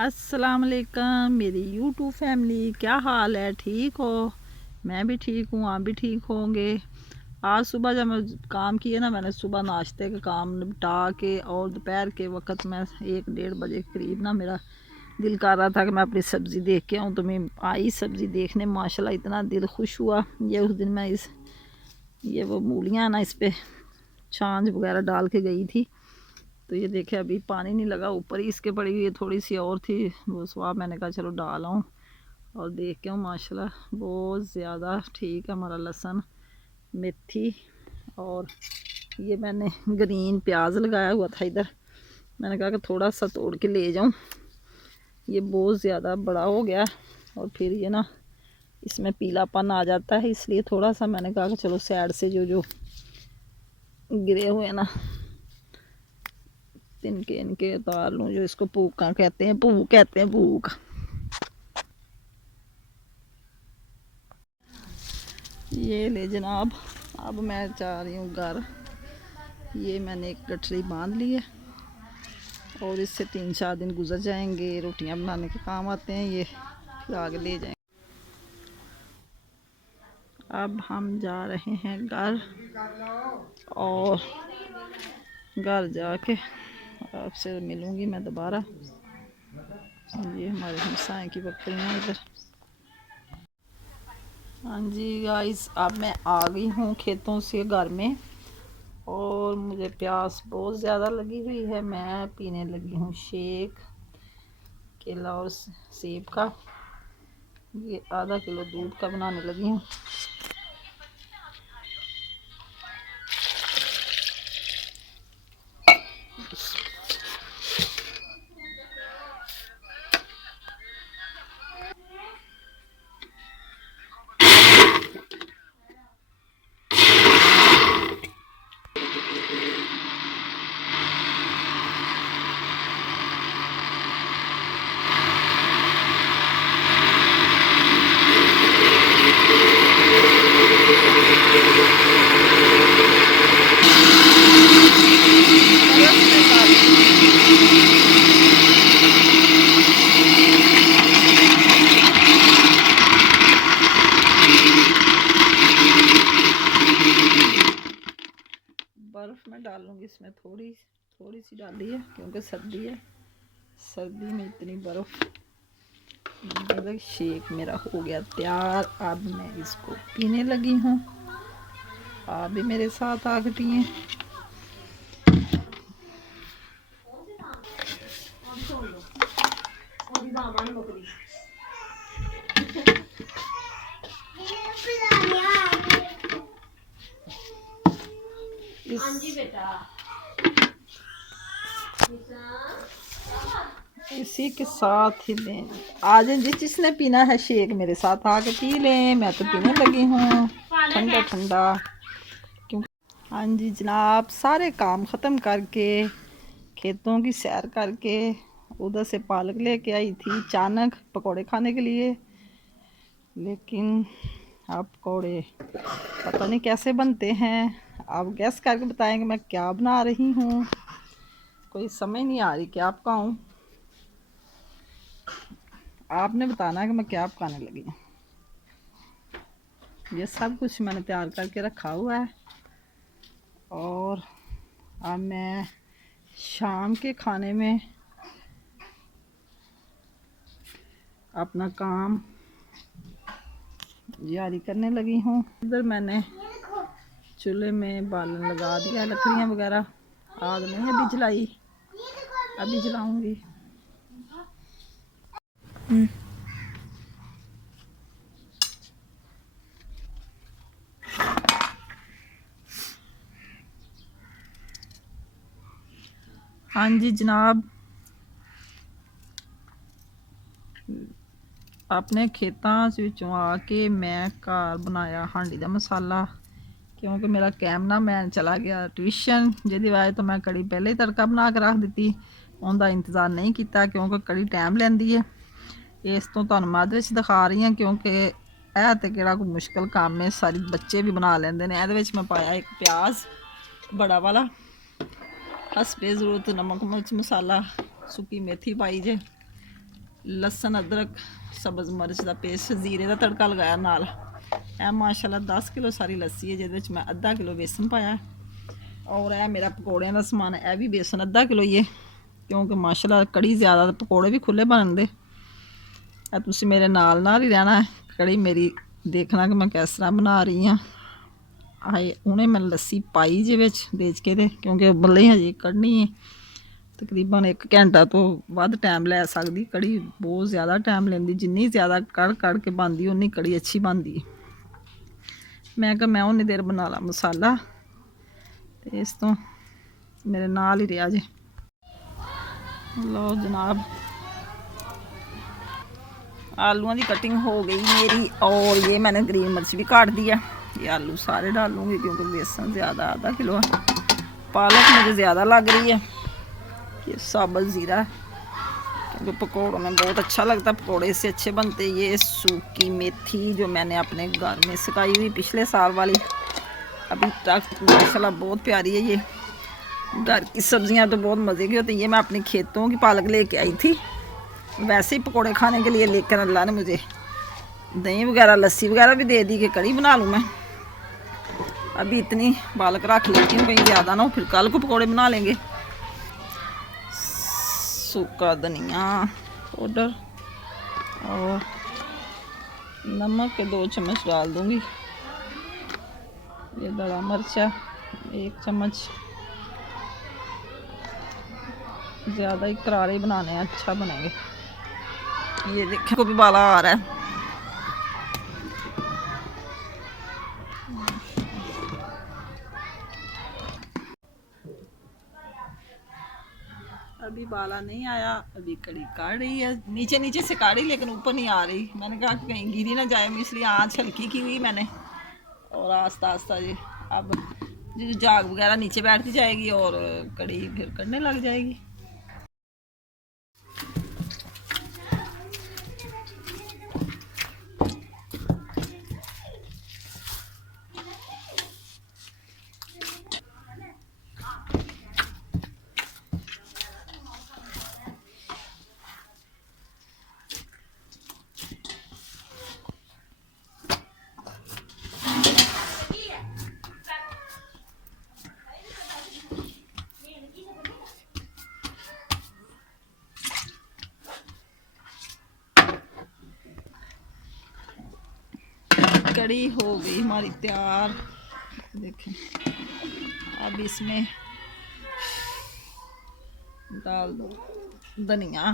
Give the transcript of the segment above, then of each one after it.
अस्सलाम वालेकुम मेरी यूट्यूब फैमिली, क्या हाल है? ठीक हो? मैं भी ठीक हूँ, आप भी ठीक होंगे। आज सुबह जब मैं काम किए ना, मैंने सुबह नाश्ते का काम निपटा के और दोपहर के वक्त में 1-1:30 बजे के करीब ना मेरा दिल कर रहा था कि मैं अपनी सब्ज़ी देख के आऊँ, तो मैं आई सब्ज़ी देखने। माशाल्लाह इतना दिल खुश हुआ। ये उस दिन मैं ये वो मूलियाँ ना इस पर छाछ वगैरह डाल के गई थी, तो ये देखे अभी पानी नहीं लगा, ऊपर ही इसके पड़ी हुई है। थोड़ी सी और थी वो स्वाब, मैंने कहा चलो डाल आऊँ और देख के हूँ। माशाल्लाह बहुत ज़्यादा ठीक है हमारा लहसुन, मेथी और ये मैंने ग्रीन प्याज लगाया हुआ था इधर। मैंने कहा कि थोड़ा सा तोड़ के ले जाऊँ, ये बहुत ज़्यादा बड़ा हो गया और फिर ये ना इसमें पीलापन आ जाता है, इसलिए थोड़ा सा मैंने कहा कि चलो साइड से जो जो गिरे हुए ना इनके उतार लूँ। जो इसको पूका कहते हैं, भूक। ये ले जनाब, अब मैं जा रही हूँ घर। ये मैंने एक गठरी बांध ली है और इससे 3-4 दिन गुजर जाएंगे। रोटियां बनाने के काम आते हैं ये, फिर आगे ले जाएंगे। अब हम जा रहे हैं घर और घर जाके आपसे मिलूंगी मैं दोबारा। ये हमारे हमसाए की बकरियाँ इधर। हाँ जी गाइस, अब मैं आ गई हूँ खेतों से घर में और मुझे प्यास बहुत ज़्यादा लगी हुई है। मैं पीने लगी हूँ शेक, केला और सेब का। ये आधा किलो दूध का बनाने लगी हूँ। बर्फ़ में डालूंगी, इसमें थोड़ी थोड़ी सी डाली है क्योंकि सर्दी है। सर्दी में इतनी बर्फ़। शेक मेरा हो गया तैयार, अब मैं इसको पीने लगी हूँ। आप भी मेरे साथ आके पिए। इसी के साथ ही लें। आज जिसने पीना है शेक मेरे साथ आके पी लें, मैं तो पीने लगी हूँ ठंडा ठंडा। क्योंकि हाँ जी जनाब, सारे काम ख़त्म करके खेतों की सैर करके उधर से पालक लेके आई थी अचानक पकोड़े खाने के लिए। लेकिन अब पकोड़े पता नहीं कैसे बनते हैं, आप गैस करके बताएंगे मैं क्या बना रही हूँ। कोई समझ नहीं आ रही क्या पकाऊँ, आपने बताना कि मैं क्या पकाने लगी हूँ। ये सब कुछ मैंने तैयार करके रखा हुआ है और अब मैं शाम के खाने में अपना काम जारी करने लगी हूँ। इधर मैंने चूल्हे में बालन लगा दिया, लकड़ियाँ वगैरह आग नहीं अभी जलाई, अभी जलाऊंगी। हाँ जी जनाब, अपने खेतों ਵਿੱਚੋਂ आ के मैं घर बनाया हांडी का मसाला। क्योंकि मेरा कैमरा मैन चला गया ट्यूशन, जिहदी वजह तो मैं कड़ी पहले ही तड़का बना के रख दी, उनका इंतज़ार नहीं किया क्योंकि कड़ी टाइम लैंदी है। इस तो तुहानूं मੱਧ ਵਿੱਚ दिखा रही हैं क्योंकि यह तो किहड़ा कोई मुश्किल काम है, सारे बच्चे भी बना लेंदे ने। इहदे विच मैं पाया एक प्याज बड़ा वाला, हसबे ज़रूरत नमक मिर्च मसाला, सुक्की मेथी पाई जे लसन अदरक सब्ज़ मिर्च का पेस्ट जीरे का तड़का लगाया नाल। ए माशाल्लाह 10 किलो सारी लस्सी है जिहदे मैं आधा किलो बेसन पाया और यह मेरा पकौड़ियां का समान है। भी बेसन आधा किलो ही है क्योंकि माशाल्लाह कड़ी ज़्यादा पकौड़े भी खुले बनते। तुम मेरे नाल ही रहना है। कड़ी मेरी देखना कि मैं किस तरह बना रही हाँ। आए उन्हें मैं लस्सी पाई जे विच देच के क्योंकि उबलने हजे कढ़नी है। तकरीबन 1 घंटा तो वध टाइम लै सकती। कड़ी बहुत ज़्यादा टाइम लेंदी। जिन्नी ज़्यादा कड़ के बनती उन्नी कड़ी अच्छी बनती है। मैं कहा मैं उन्नी देर बना ला मसाला तो इस तो मेरे नाल ही रहा जे। लो जनाब आलूओं की कटिंग हो गई मेरी और ये मैंने ग्रीन मिर्च भी काट दिया। ये आलू सारे डालूंगी क्योंकि बेसन ज़्यादा आधा किलो है। पालक मुझे ज़्यादा लग रही है। ये साबुत ज़ीरा क्योंकि पकौड़ों में बहुत अच्छा लगता है। पकौड़े से अच्छे बनते। ये सूखी मेथी जो मैंने अपने घर में सुखाई हुई पिछले साल वाली अभी तक माशाल्लाह बहुत प्यारी है। ये घर की सब्जियां तो बहुत मज़े की होती है। ये मैं अपने खेतों की पालक लेके आई थी। वैसे ही पकौड़े खाने के लिए लेकर अल्लाह ने मुझे दही वगैरह लस्सी वगैरह भी दे दी कि कड़ी बना लूँ मैं। अभी इतनी पालक रख लेती हूँ कहीं ज़्यादा ना हो फिर कल को पकौड़े बना लेंगे। सूखा धनिया पाउडर और नमक के 2 चम्मच डाल दूँगी। ये बड़ा मिर्चा 1 चम्मच। ज़्यादा ही करारे बनाने हैं अच्छा बनेंगे। ये देखो को भी बाला आ रहा है। अभी बाला नहीं आया। अभी कड़ी काट रही है नीचे नीचे से काढ़ी लेकिन ऊपर नहीं आ रही। मैंने कहा कि कहीं गिरी ना जाए इसलिए आँच हल्की की हुई मैंने और आस्ता आस्ता जी अब जो जाग वगैरह नीचे बैठती जाएगी और कड़ी फिर कड़ने लग जाएगी। कड़ी हो गई हमारी तैयार। देखें अब इसमें डाल दो धनिया।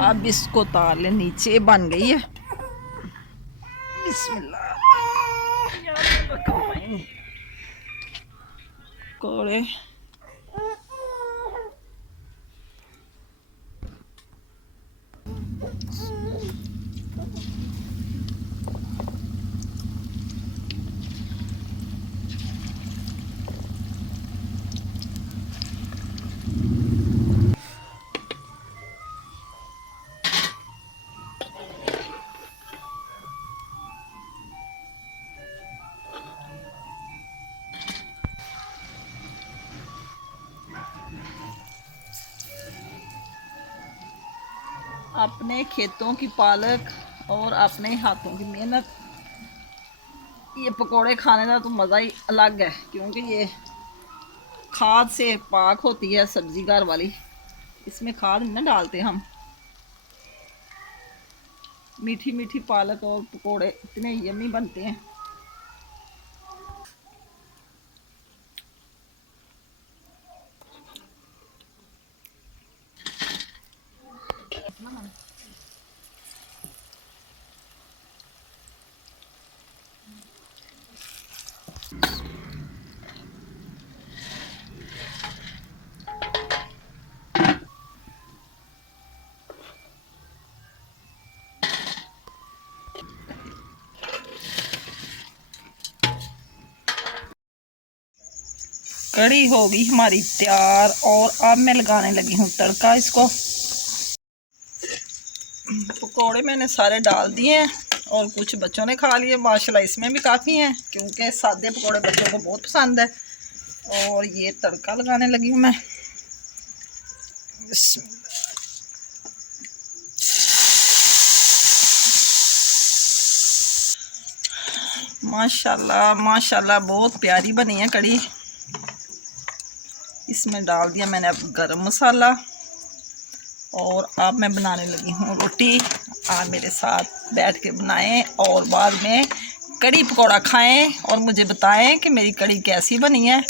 अब इसको तार ले नीचे बन गई है। बिस्मिल्लाह कोड़े अपने खेतों की पालक और अपने हाथों की मेहनत। ये पकोड़े खाने का तो मज़ा ही अलग है क्योंकि ये खाद से पाक होती है सब्जी घर वाली। इसमें खाद नहीं ना डालते हम। मीठी मीठी पालक और पकोड़े इतने यम्मी बनते हैं। कड़ी हो गई हमारी तैयार और अब मैं लगाने लगी हूँ तड़का इसको। पकोड़े मैंने सारे डाल दिए हैं और कुछ बच्चों ने खा लिए माशाल्लाह। इसमें भी काफ़ी हैं क्योंकि सादे पकोड़े बच्चों को बहुत पसंद है। और ये तड़का लगाने लगी हूँ मैं। माशाल्लाह माशाल्लाह बहुत प्यारी बनी है कड़ी। इसमें डाल दिया मैंने अब गरम मसाला और अब मैं बनाने लगी हूँ रोटी। आप मेरे साथ बैठ के बनाएं और बाद में कड़ी पकौड़ा खाएं और मुझे बताएं कि मेरी कड़ी कैसी बनी है।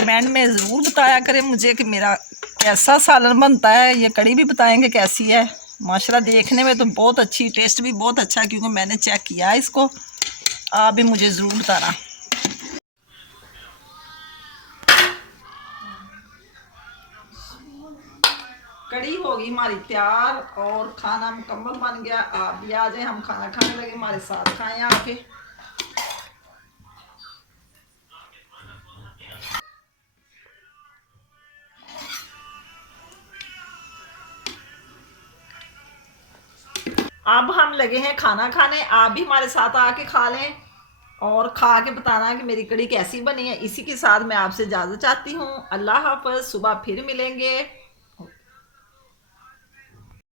कमेंट में ज़रूर बताया करें मुझे कि मेरा कैसा सालन बनता है। ये कड़ी भी बताएंगे कैसी है। माशाल्लाह देखने में तो बहुत अच्छी, टेस्ट भी बहुत अच्छा है क्योंकि मैंने चेक किया है इसको। आप भी मुझे ज़रूर बताना। कड़ी होगी हमारी तैयार और खाना मुकम्मल बन गया। आप भी आ जाए, हम खाना खाने लगे, हमारे साथ खाएं आके। अब हम लगे हैं खाना खाने। आप भी हमारे साथ आके खा लें और खा के बताना कि मेरी कड़ी कैसी बनी है। इसी के साथ मैं आपसे इजाज़त चाहती हूँ। अल्लाह हाफ़िज़। सुबह फिर मिलेंगे।